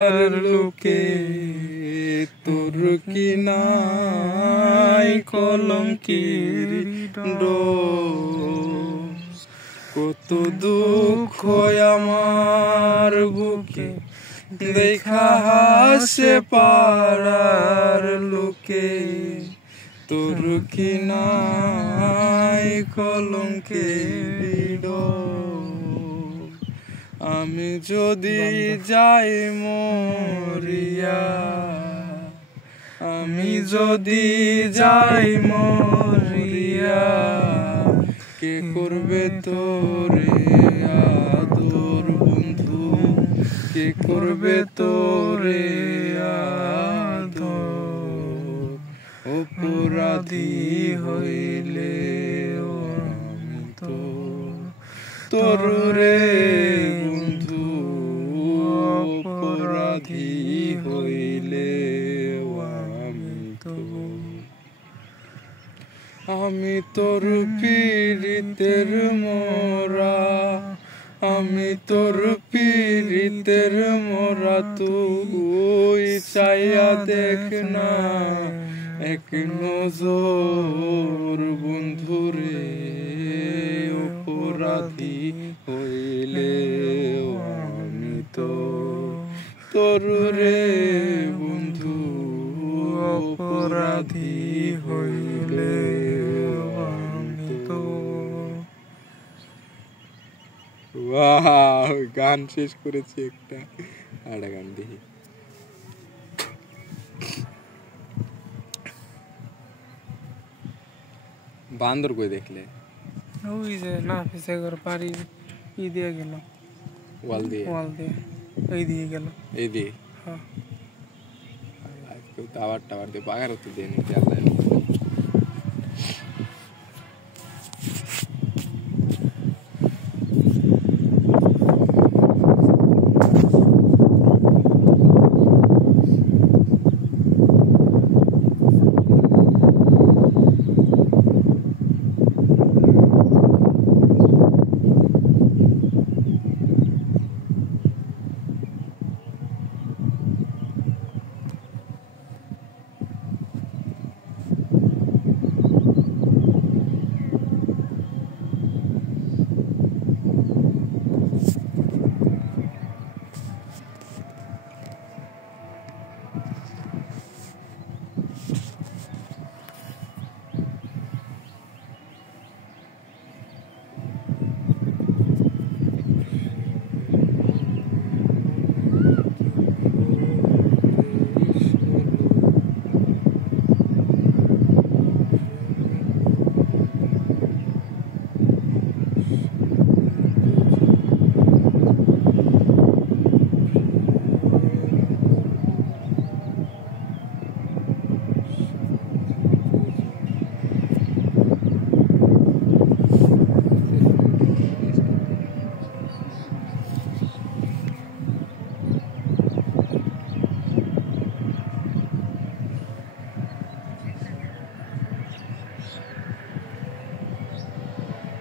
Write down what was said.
আর লোকে তোর কি নাই কলঙ্কের দোষ, কত দুঃখ আমার বুকে দেখা হাসে পাড়ার লোকে, তোর কি নাই কলঙ্কের দোষ। আমি যদি যাই মরিয়া, আমি যদি যাই মরিয়া, কে করবে তোরে আদর বন্ধু, কে করবে তোরে আদর। অপরাধী হইলে আমি তো তোর রে বন্ধু, অপরাধী হইলে আমি তোর পীড়িতের মোরা, আমি তোর পীড়িতের মোরা। তুই চাইয়া দেখ না এক নজর বন্ধুরে, অপরাধী হইলে আমি তো তোর রে বন্ধু, অপরাধী হইলে আমি তো। ওয়াও, গান শেষ করেছি একটা, আর গান দেখি। বান্দর কই দেখলে? ওই যে না পিছে ঘর পারি ই দিয়ে গেল, ওয়াল দিয়ে এই দিয়ে গেল, এই দিয়ে। হ্যাঁ, টাওয়ার দিয়ে বাগার হতে দেয়নি।